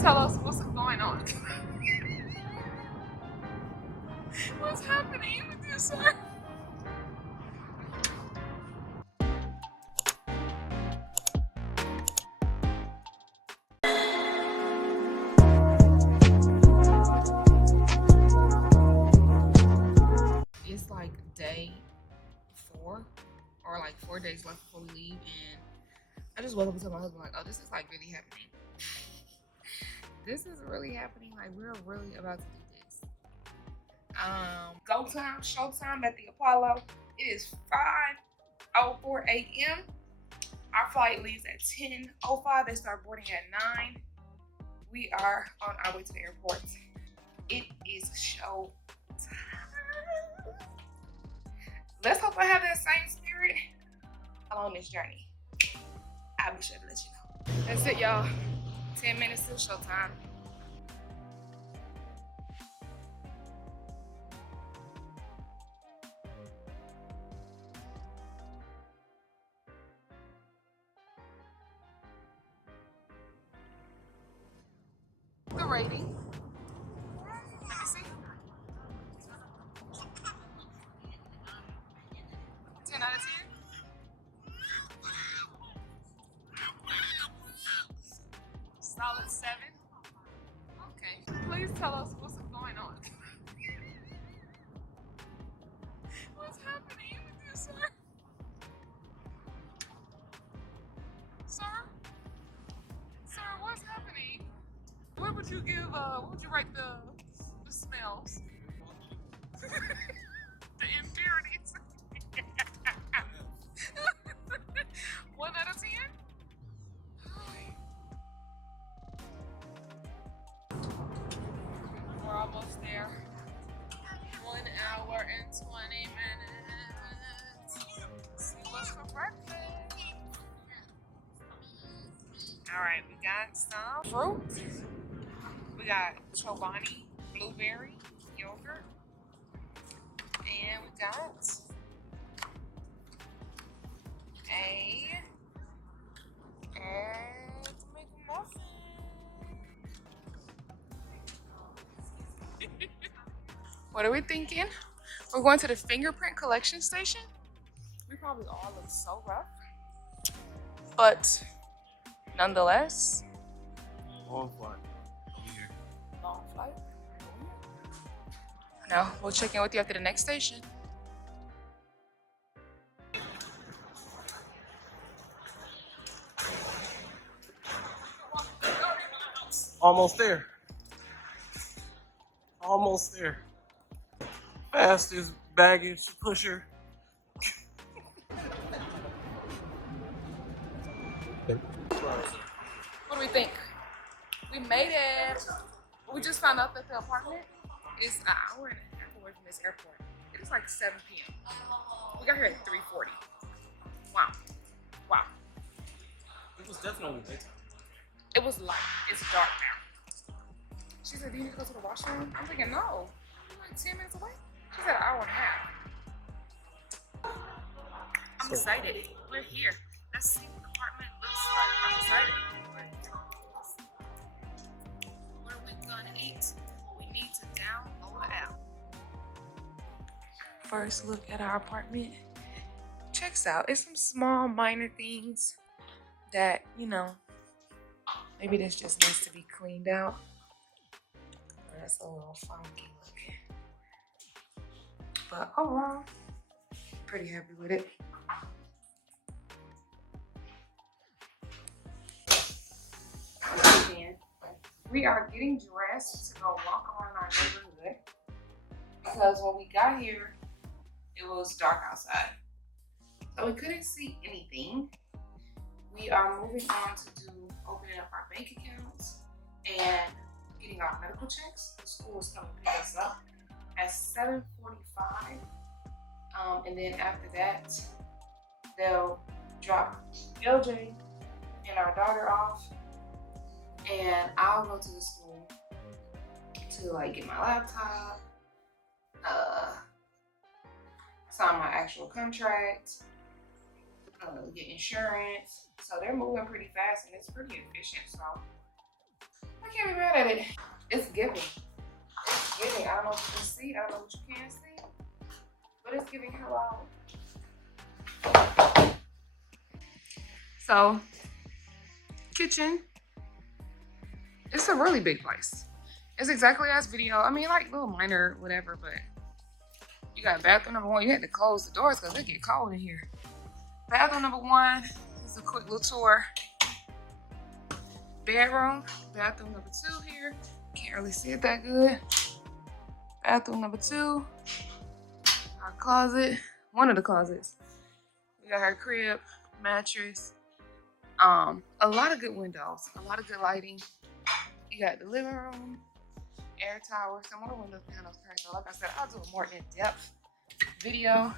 tell us what's going on. What's happening with you, sir? It's like day 4 or like 4 days left before we leave, and I just woke up and told my husband like, oh, this is like really happening. This is really happening. Like, we're really about to do this. Go time, show time at the Apollo. It is 5:04 a.m. Our flight leaves at 10:05. They start boarding at 9. We are on our way to the airport. It is show time. Let's hope I have that same spirit along this journey. I'll be sure to let you know. That's it, y'all. 10 minutes till showtime. The rating. Let me see. 10 out of 10. Solid 7. Okay. Please tell us what's going on. What's happening with you, sir? Sir? Sir, what's happening? What would you give, what would you rate the smells? The impurities? 1 out of 10? We're almost there. 1 hour and 20 minutes. See what's for breakfast. Alright, we got some fruit. We got Chobani blueberry yogurt. And we got a egg McMuffin. What are we thinking? We're going to the fingerprint collection station. We probably all look so rough, but nonetheless, Long flight. Here. long flight. Now we'll check in with you after the next station. Almost there. Almost there. Fastest baggage pusher. What do we think? We made it. We just found out that the apartment is an hour and a half away from this airport. It is like 7 p.m. We got here at 3:40. Wow. Wow. It was definitely daytime. It was light. It's dark now. She said, do you need to go to the washroom? I'm thinking, no. We're like 10 minutes away. She said an hour and a half. I'm excited. We're here. Let's see what the apartment looks like. I'm excited. What are we gonna eat? We need to download an app. First look at our apartment. Checks out. It's some small minor things that, you know, maybe this just needs to be cleaned out. That's a little funky looking. But overall, pretty happy with it. We are getting dressed to go walk around our neighborhood because when we got here, it was dark outside. So we couldn't see anything. We are moving on to opening up our bank accounts and getting our medical checks. The school is coming to pick us up at 7:45. And then after that, they'll drop LJ and our daughter off. And I'll go to the school to like get my laptop, sign my actual contract, get insurance. So they're moving pretty fast and it's pretty efficient. So I can't be at it. It's giving. It's giving. I don't know what you can see. I don't know what you can't see. But it's giving hello. So, kitchen. It's a really big place. It's exactly as video. I mean, like little minor, whatever, but you got bathroom number one. You had to close the doors because it get cold in here. Bathroom number one is a quick little tour. Bedroom, bathroom number two here. Can't really see it that good. Bathroom number two. Our closet, one of the closets. We got her crib, mattress. A lot of good windows, a lot of good lighting. You got the living room, air tower, some more windows behind those curtains. So like I said, I'll do a more in-depth video.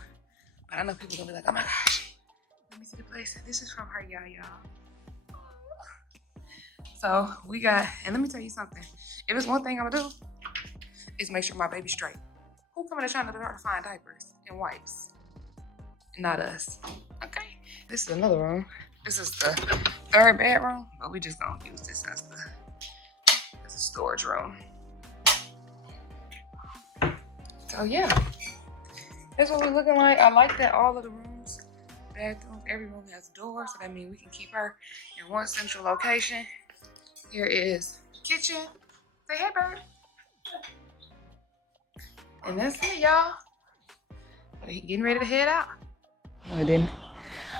But I know people are gonna be like, oh my gosh, let me see the place. This is from her, y'all. So we got, and let me tell you something. If it's one thing I'm gonna do, is make sure my baby's straight. Who coming to China to find diapers and wipes? Not us. Okay. This is another room. This is the third bedroom, but we just gonna use this as a storage room. So yeah, that's what we're looking like. I like that all of the rooms, bathrooms, every room has a door, so that means we can keep her in one central location. Here is the kitchen. Say hey, bird. And that's it, y'all. We're getting ready to head out. No, I didn't.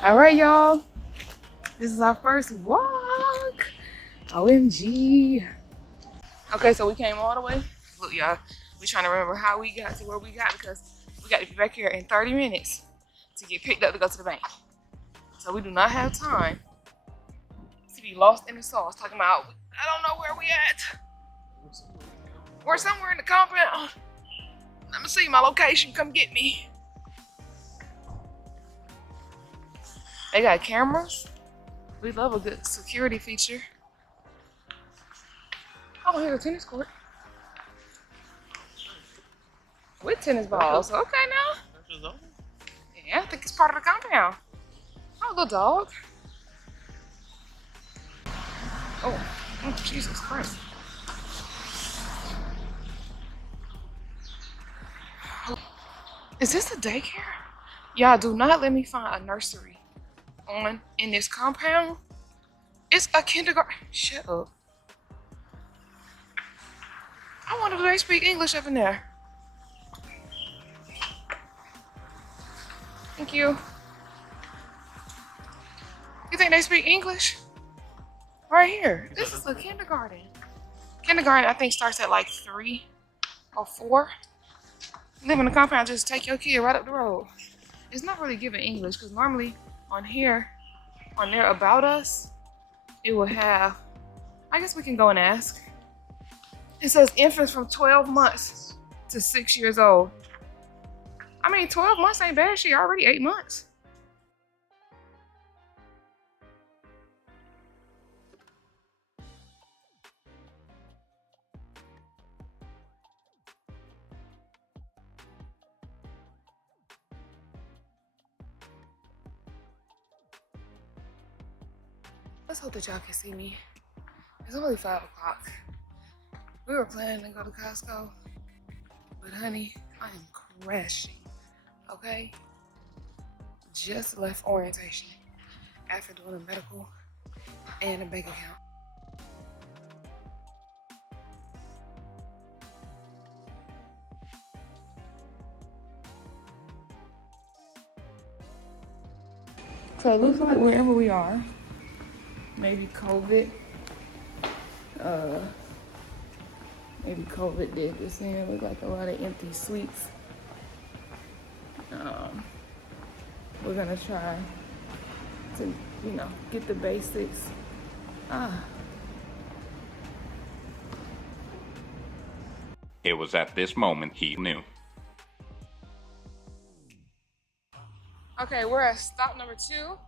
All right, y'all. This is our first walk. OMG. Okay, so we came all the way. Look, y'all, we're trying to remember how we got to where we got because we got to be back here in 30 minutes to get picked up to go to the bank. So we do not have time to be lost in the sauce talking about, I don't know where we at. We're somewhere in the compound. Let me see my location, come get me. They got cameras. We love a good security feature. Oh, here's a tennis court. With tennis balls. Okay now. Yeah, I think it's part of the compound. Oh, little dog. Oh, Jesus Christ. Is this a daycare? Y'all, do not let me find a nursery in this compound. It's a kindergarten. Shut up. I wonder if they speak English up in there. Thank you. You think they speak English? Right here. This is a kindergarten. Kindergarten, I think, starts at like 3 or 4. Live in the compound, just take your kid right up the road. It's not really giving English because normally on here, on there about us, it will have, I guess we can go and ask. It says infants from 12 months to 6 years old. I mean, 12 months ain't bad. She already 8 months. Let's hope that y'all can see me. It's only 5 o'clock. We were planning to go to Costco, but honey, I am crashing, okay? Just left orientation after doing a medical and a bank account. So it looks like wherever we are, maybe COVID, maybe COVID did this in. It looked like a lot of empty suites. We're gonna try to, get the basics. It was at this moment he knew. Okay, we're at stop number 2.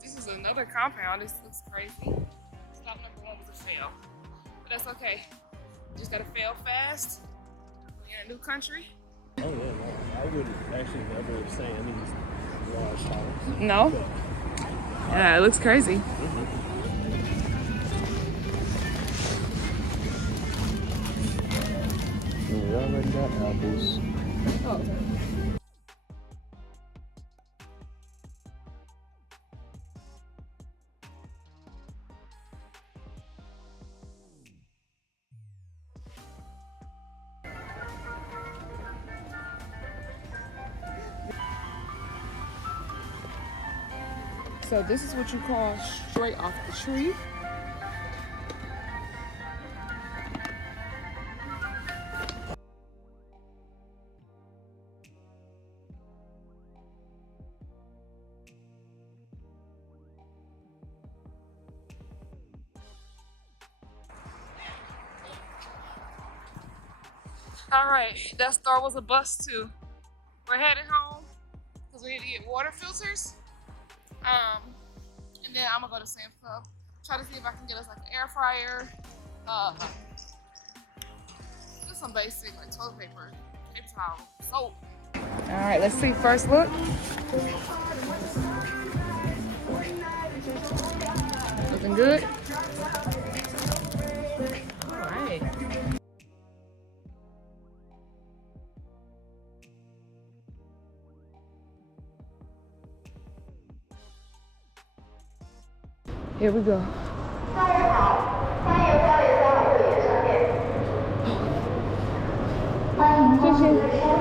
This is another compound. This looks crazy. Stop number 1 was a fail, but that's okay. Just gotta fail fast. We're in a new country. Oh yeah, no, I would actually never say any large towers. No? Yeah, it looks crazy. They already got apples. Oh, okay. So this is what you call straight off the tree. All right, that store was a bust too. We're heading home because we need to get water filters. And then I'm gonna go to Sam's Club, try to see if I can get us like an air fryer, just some basic like toilet paper, paper towel, soap. All right, let's see first look. Looking good. All right. Here we go. Kitchen.